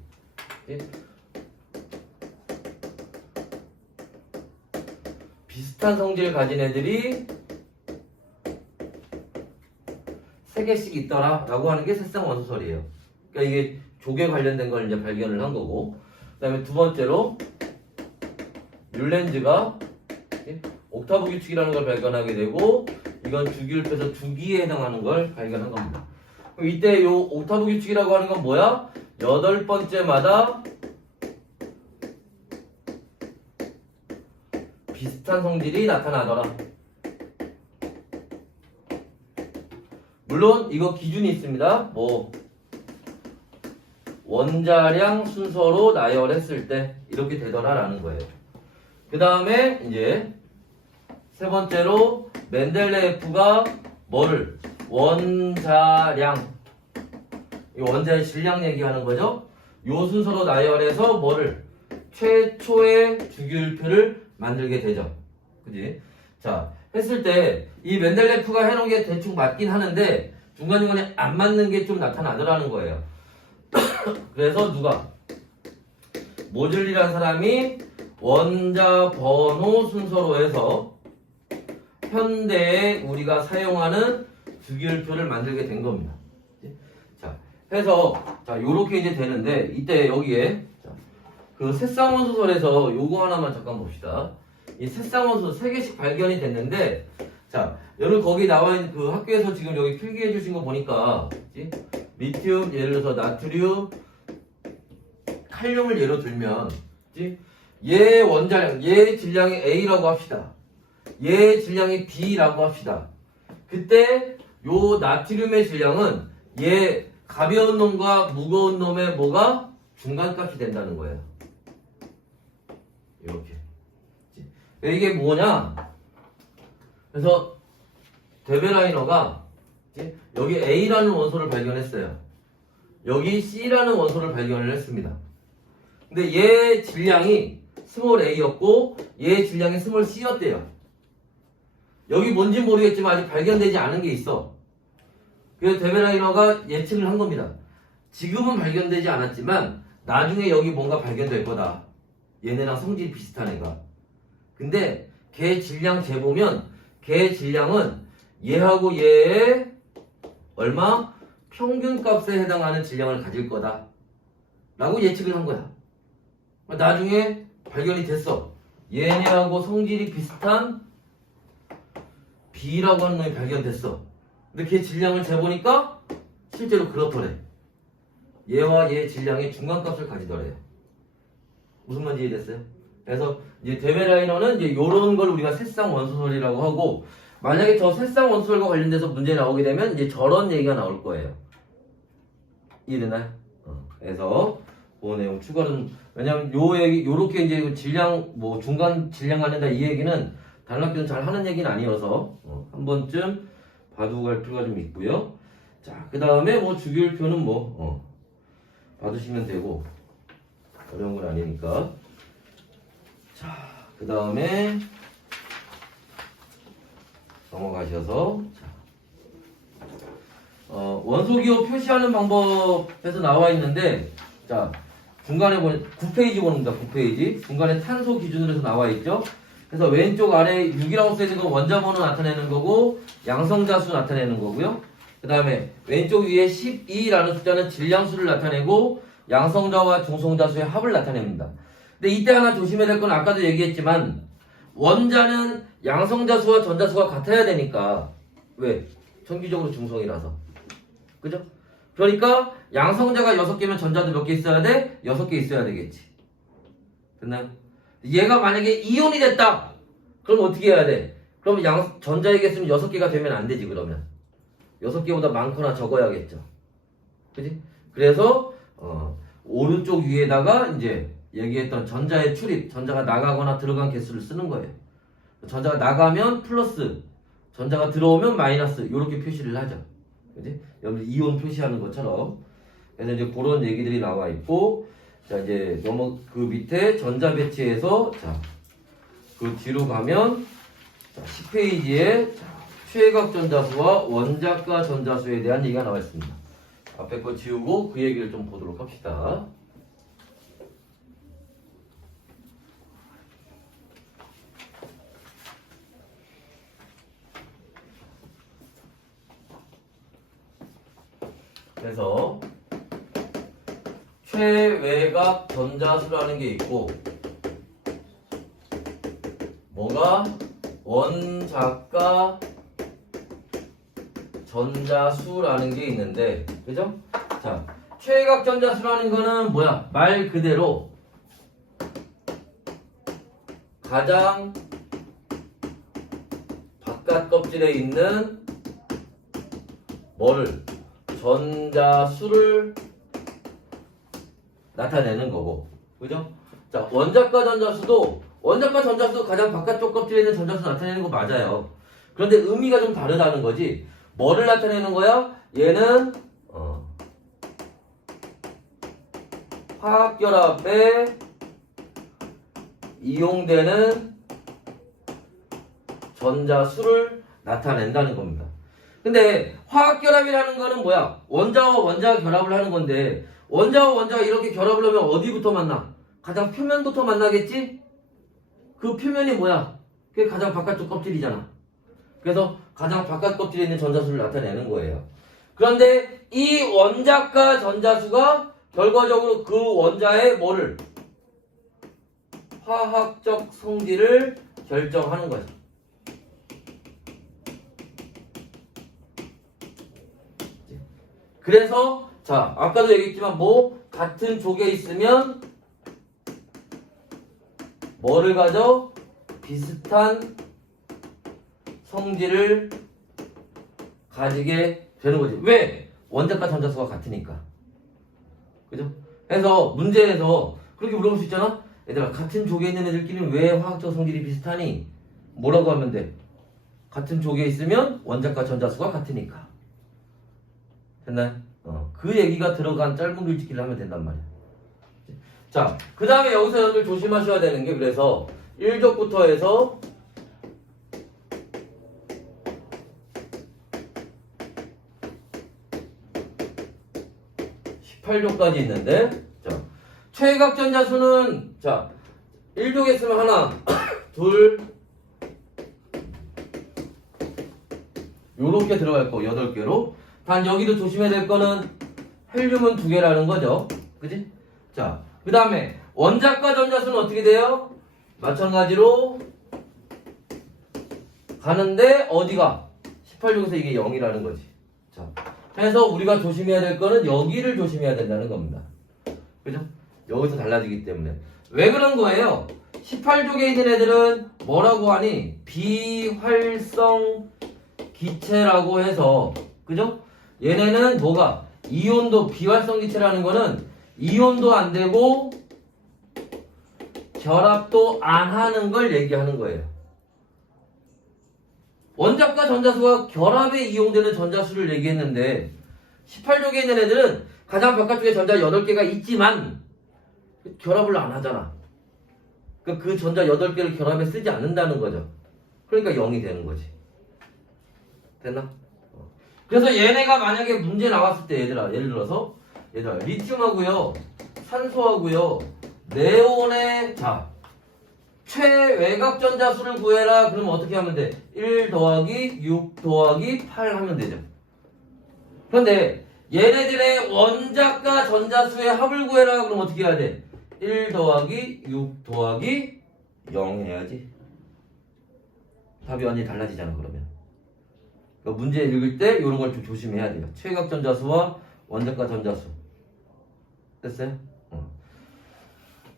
비슷한 성질을 가진 애들이 3개씩 있더라 라고 하는 게 새쌍 원소설이에요. 그러니까 이게 족에 관련된 걸 이제 발견을 한 거고 그 다음에 두 번째로 뮬렌즈가 옥타브 규칙이라는 걸 발견하게 되고 이건 주기율표에서 주기에 해당하는 걸 발견한 겁니다. 그럼 이때 요 옥타브 규칙이라고 하는 건 뭐야? 8번째마다 비슷한 성질이 나타나더라. 물론 이거 기준이 있습니다. 뭐 원자량 순서로 나열했을 때 이렇게 되더라라는 거예요. 그 다음에 이제 세 번째로 멘델레예프가 뭐를 원자량 이 원자의 질량 얘기하는 거죠. 요 순서로 나열해서 뭐를 최초의 주기율표를 만들게 되죠. 그지? 자 했을 때 이 멘델레프가 해놓은 게 대충 맞긴 하는데 중간중간에 안 맞는 게 좀 나타나더라는 거예요. 그래서 누가 모즐리라는 사람이 원자 번호 순서로 해서 현대에 우리가 사용하는 주기율표를 만들게 된 겁니다. 자, 해서 자 요렇게 이제 되는데 이때 여기에 그 새쌍원소설에서 요거 하나만 잠깐 봅시다. 이 새쌍원소설 3개씩 발견이 됐는데 자 여러분 거기 나와 있는 그 학교에서 지금 여기 필기해 주신 거 보니까 리튬 예를 들어서 나트륨 칼륨을 예로 들면 얘 원자량 얘 질량이 A라고 합시다. 얘 질량이 B라고 합시다. 그때 요 나트륨의 질량은 얘 가벼운 놈과 무거운 놈의 뭐가 중간값이 된다는 거예요. 이렇게 이게 뭐냐? 그래서 데베라이너가 여기 A라는 원소를 발견했어요. 여기 C라는 원소를 발견을 했습니다. 근데 얘 질량이 스몰 a였고 얘 질량이 스몰 c였대요. 여기 뭔지 모르겠지만 아직 발견되지 않은 게 있어. 그래서 데베라이너가 예측을 한 겁니다. 지금은 발견되지 않았지만 나중에 여기 뭔가 발견될 거다. 얘네랑 성질이 비슷한 애가. 근데 걔 질량 재보면 걔 질량은 얘하고 얘의 얼마? 평균값에 해당하는 질량을 가질 거다 라고 예측을 한 거야. 나중에 발견이 됐어. 얘네하고 성질이 비슷한 B라고 하는 놈이 발견됐어. 근데 걔 질량을 재보니까 실제로 그렇더래. 얘와 얘 질량의 중간값을 가지더래요. 무슨 말인지 이해됐어요? 그래서 이제 데베라이너는 이제 요런 걸 우리가 새쌍 원소설이라고 하고, 만약에 저 새쌍 원소설과 관련돼서 문제 나오게 되면 이제 저런 얘기가 나올 거예요. 이해되나요? 그래서 그 내용 추가로 왜냐면 요 얘기 요렇게 이제 질량 뭐 중간 질량 관련다 이 얘기는 다른 학교는 잘 하는 얘기는 아니어서 한 번쯤 봐두고 갈 필요가 좀 있고요. 자, 그 다음에 뭐 주기율표는 뭐 봐두시면 되고 어려운 건 아니니까. 자, 그 다음에 넘어가셔서 원소기호 표시하는 방법에서 나와 있는데, 자 중간에 보면 9페이지 보는다. 9페이지 중간에 탄소 기준으로 해서 나와 있죠. 그래서 왼쪽 아래 6이라고 써있는 건 원자번호 나타내는 거고 양성자수 나타내는 거고요. 그 다음에 왼쪽 위에 12라는 숫자는 질량수를 나타내고 양성자와 중성자수의 합을 나타냅니다. 근데 이때 하나 조심해야 될 건 아까도 얘기했지만 원자는 양성자수와 전자수가 같아야 되니까. 왜? 정기적으로 중성이라서. 그죠? 그러니까 양성자가 6개면 전자도 몇 개 있어야 돼? 6개 있어야 되겠지. 됐나요? 얘가 만약에 이온이 됐다. 그럼 어떻게 해야 돼? 그럼 전자의 개수는 6개가 되면 안 되지, 그러면. 6개보다 많거나 적어야겠죠. 그지? 그래서, 오른쪽 위에다가 이제 얘기했던 전자의 출입, 전자가 나가거나 들어간 개수를 쓰는 거예요. 전자가 나가면 플러스, 전자가 들어오면 마이너스, 이렇게 표시를 하죠. 그지? 여기 이온 표시하는 것처럼. 그래서 이제 그런 얘기들이 나와 있고, 자, 이제 그 밑에 전자 배치에서, 자, 그 뒤로 가면, 자, 10페이지에 최외곽 전자수와 원자가 전자수에 대한 얘기가 나와 있습니다. 앞에 거 지우고 그 얘기를 좀 보도록 합시다. 그래서 최외곽 전자수라는 게 있고, 뭐가 원자가 전자수라는 게 있는데, 그죠? 자, 최외곽 전자수라는 거는 뭐야? 말 그대로 가장 바깥 껍질에 있는 뭐를? 전자수를 나타내는 거고, 그죠? 자, 원자가 전자수도 가장 바깥쪽 껍질에 있는 전자수 나타내는 거 맞아요. 그런데 의미가 좀 다르다는 거지. 뭐를 나타내는 거야? 얘는 화학결합에 이용되는 전자수를 나타낸다는 겁니다. 근데 화학결합이라는 거는 뭐야? 원자와 원자가 결합을 하는 건데, 원자와 원자가 이렇게 결합을 하면 어디부터 만나? 가장 표면부터 만나겠지? 그 표면이 뭐야? 그게 가장 바깥쪽 껍질이잖아. 그래서 가장 바깥 껍질에 있는 전자수를 나타내는 거예요. 그런데 이 원자가 전자수가 결과적으로 그 원자의 뭐를? 화학적 성질을 결정하는 거죠. 그래서 자, 아까도 얘기했지만 같은 족에 있으면 뭐를 가져? 비슷한 성질을 가지게 되는 거지. 왜? 원자과 전자수가 같으니까. 그죠? 그래서 문제에서 그렇게 물어볼 수 있잖아? 얘들아, 같은 족에 있는 애들끼리는 왜 화학적 성질이 비슷하니? 뭐라고 하면 돼? 같은 족에 있으면 원자과 전자수가 같으니까. 됐나요? 그 얘기가 들어간 짧은 글짓기를 하면 된단 말이야. 자, 그 다음에 여기서 여러분들 조심하셔야 되는 게, 그래서 1족부터 해서 18족까지 있는데, 자, 최외곽 전자수는, 자, 1족에 있으면 하나, 둘, 요렇게 들어갈 거, 8개로. 단 여기도 조심해야 될 거는 헬륨은 2개라는 거죠. 그지? 자, 그 다음에 원자과 전자수는 어떻게 돼요? 마찬가지로 가는데 어디가? 18족에서 이게 0이라는 거지. 자, 그래서 우리가 조심해야 될 거는 여기를 조심해야 된다는 겁니다. 그죠? 여기서 달라지기 때문에. 왜 그런 거예요? 18족에 있는 애들은 뭐라고 하니? 비활성 기체라고 해서, 그죠? 얘네는 뭐가? 이온도, 비활성 기체라는 거는 이온도 안 되고 결합도 안 하는 걸 얘기하는 거예요. 원자과 전자수가 결합에 이용되는 전자수를 얘기했는데, 18족에 있는 애들은 가장 바깥쪽에 전자 8개가 있지만 결합을 안 하잖아. 그 전자 8개를 결합에 쓰지 않는다는 거죠. 그러니까 0이 되는 거지. 됐나? 그래서 얘네가 만약에 문제 나왔을 때, 얘들아, 예를 들어서 리튬하고요, 산소하고요, 네온의, 자, 최외곽 전자수를 구해라. 그러면 어떻게 하면 돼? 1 더하기 6 더하기 8 하면 되죠. 그런데 얘네들의 원자과 전자수의 합을 구해라. 그럼 어떻게 해야 돼? 1 더하기 6 더하기 0 해야지. 답이 완전히 달라지잖아, 그러면. 그러니까 문제 읽을 때 이런 걸 좀 조심해야 돼요. 최외곽 전자수와 원자과 전자수. 됐어요?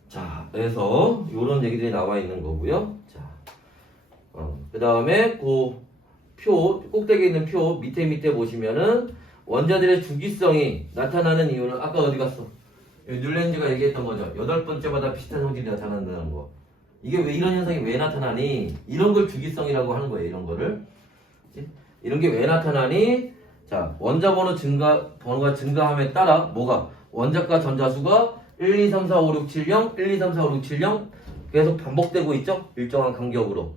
자, 그래서 이런 얘기들이 나와 있는 거고요. 자, 그 다음에 그 표, 꼭대기에 있는 표 밑에 보시면은 원자들의 주기성이 나타나는 이유는 아까 어디 갔어? 뉴랜드가 얘기했던 거죠. 8번째마다 비슷한 성질이 나타난다는 거. 이게 왜 이런 현상이 왜 나타나니? 이런 걸 주기성이라고 하는 거예요. 이런 거를. 이런 게 왜 나타나니? 자, 원자 번호가 증가함에 따라 뭐가? 원자과 전자수가 1, 2, 3, 4, 5, 6, 7, 0, 1, 2, 3, 4, 5, 6, 7, 0 계속 반복되고 있죠? 일정한 간격으로.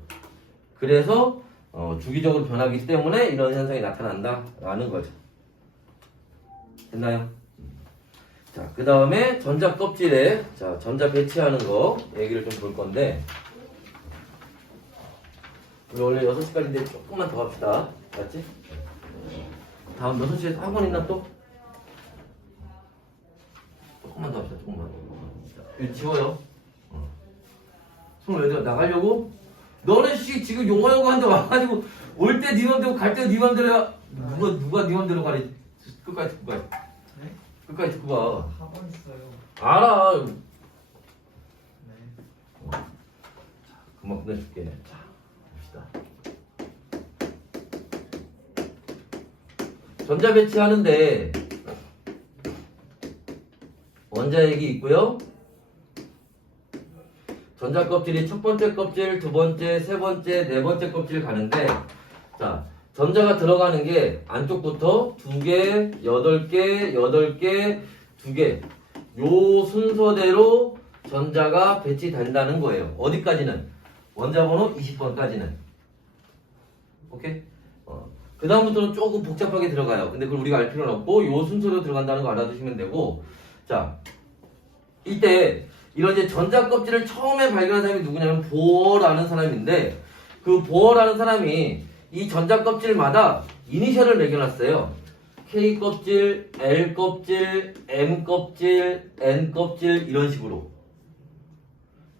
그래서 주기적으로 변하기 때문에 이런 현상이 나타난다라는 거죠. 됐나요? 자, 그 다음에 전자 껍질에 전자 배치하는 거 얘기를 좀 볼 건데 우리 원래 6시까지인데 조금만 더 합시다. 맞지? 다음 6시에 학원 있나 또? 조금만 더 합시다. 조금만. 자, 이거 지워요. 손을 왜 들어? 나가려고? 너는 지금 용어 한테 와가지고 올 때 네 맘대로 갈 때 네 맘대로 야 누가 네 맘대로 가리. 끝까지 듣고 가. 네? 끝까지 듣고 가. 학원 있어요. 알아. 네. 금방 끝내줄게. 자, 봅시다. 전자 배치하는데 원자핵이 있고요. 전자 껍질이 첫 번째 껍질, 두 번째, 세 번째, 네 번째 껍질 가는데 자, 전자가 들어가는 게 안쪽부터 2개, 8개, 8개, 2개 요 순서대로 전자가 배치된다는 거예요. 어디까지는? 원자 번호 20번까지는. 오케이? 그 다음부터는 조금 복잡하게 들어가요. 근데 그걸 우리가 알 필요는 없고 요 순서로 들어간다는 거 알아두시면 되고 자, 이때 이런 이제 전자 껍질을 처음에 발견한 사람이 누구냐면 보어라는 사람인데 그 보어라는 사람이 이 전자 껍질마다 이니셜을 매겨놨어요. K 껍질, L 껍질, M 껍질, N 껍질 이런 식으로.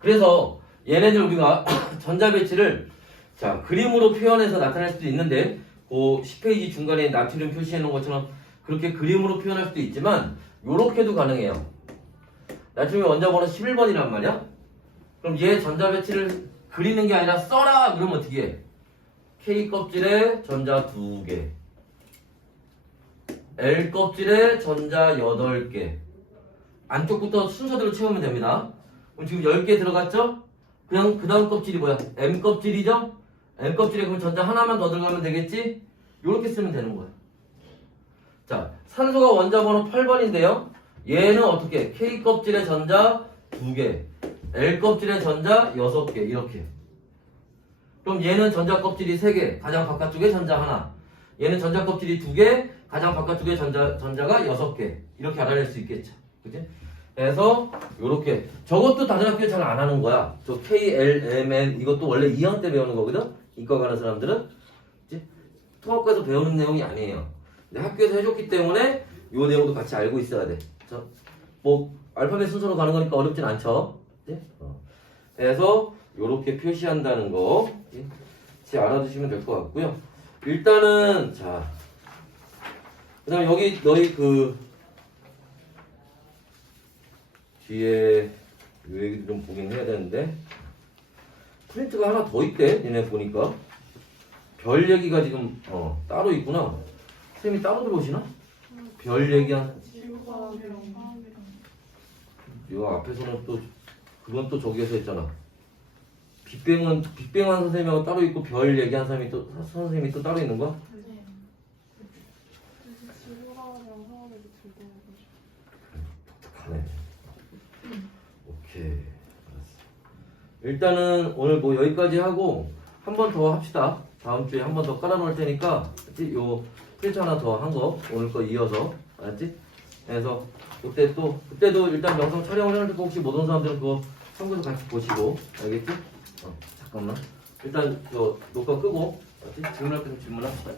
그래서 얘네들 우리가 전자 배치를 자 그림으로 표현해서 나타낼 수도 있는데 그 10페이지 중간에 나트륨 표시해 놓은 것처럼 그렇게 그림으로 표현할 수도 있지만 요렇게도 가능해요. 나트륨 원자 번호 11번이란 말이야. 그럼 얘 전자 배치를 그리는 게 아니라 써라 그러면 어떻게 해? K 껍질에 전자 2개, L 껍질에 전자 8개. 안쪽부터 순서대로 채우면 됩니다. 그럼 지금 10개 들어갔죠? 그냥 그 다음 껍질이 뭐야? M 껍질이죠? M 껍질에 그럼 전자 하나만 더 들어가면 되겠지? 요렇게 쓰면 되는 거야. 자, 산소가 원자 번호 8번인데요. 얘는 어떻게? K 껍질에 전자 2개, L 껍질에 전자 6개 이렇게. 그럼 얘는 전자 껍질이 3개, 가장 바깥쪽에 전자 하나. 얘는 전자 껍질이 2개, 가장 바깥쪽에 전자가 6개. 이렇게 알아낼 수 있겠죠. 그치? 그래서 요렇게. 저것도 다른 학교에 잘 안 하는 거야. 저 K, L, M, N 이것도 원래 2학년 때 배우는 거거든? 이과 가는 사람들은. 그치? 통합과에서 배우는 내용이 아니에요. 근데 학교에서 해줬기 때문에 요 내용도 같이 알고 있어야 돼. 뭐 알파벳 순서로 가는 거니까 어렵진 않죠. 그치? 그래서 요렇게 표시한다는 거 같이 알아두시면 될 것 같고요. 일단은 자 그 다음에 여기 너희 그 뒤에 요 얘기 좀 보긴 해야 되는데 프린트가 하나 더 있대. 얘네 보니까 별 얘기가 지금 따로 있구나. 쌤이 따로 들어오시나? 별 얘기한 요 앞에서는 또 그건 또 저기에서 했잖아. 빅뱅한 선생님하고 따로 있고 별 얘기한 사람이 또 선생님이 또 따로 있는 거야? 네. 지구과학이랑 화학에도 들고 오고 독특하네. 오케이. 알았어. 일단은 오늘 뭐 여기까지 하고 한 번 더 합시다. 다음 주에 한 번 더 깔아놓을 테니까 요 필터 하나 더 한 거 오늘 거 이어서 알았지? 그래서 그때도 일단 영상 촬영을 해놓을 때 혹시 못 온 사람들은 그거 참고해서 같이 보시고 알겠지? 잠깐만. 일단 저 녹화 끄고 질문할 때는 질문합시다.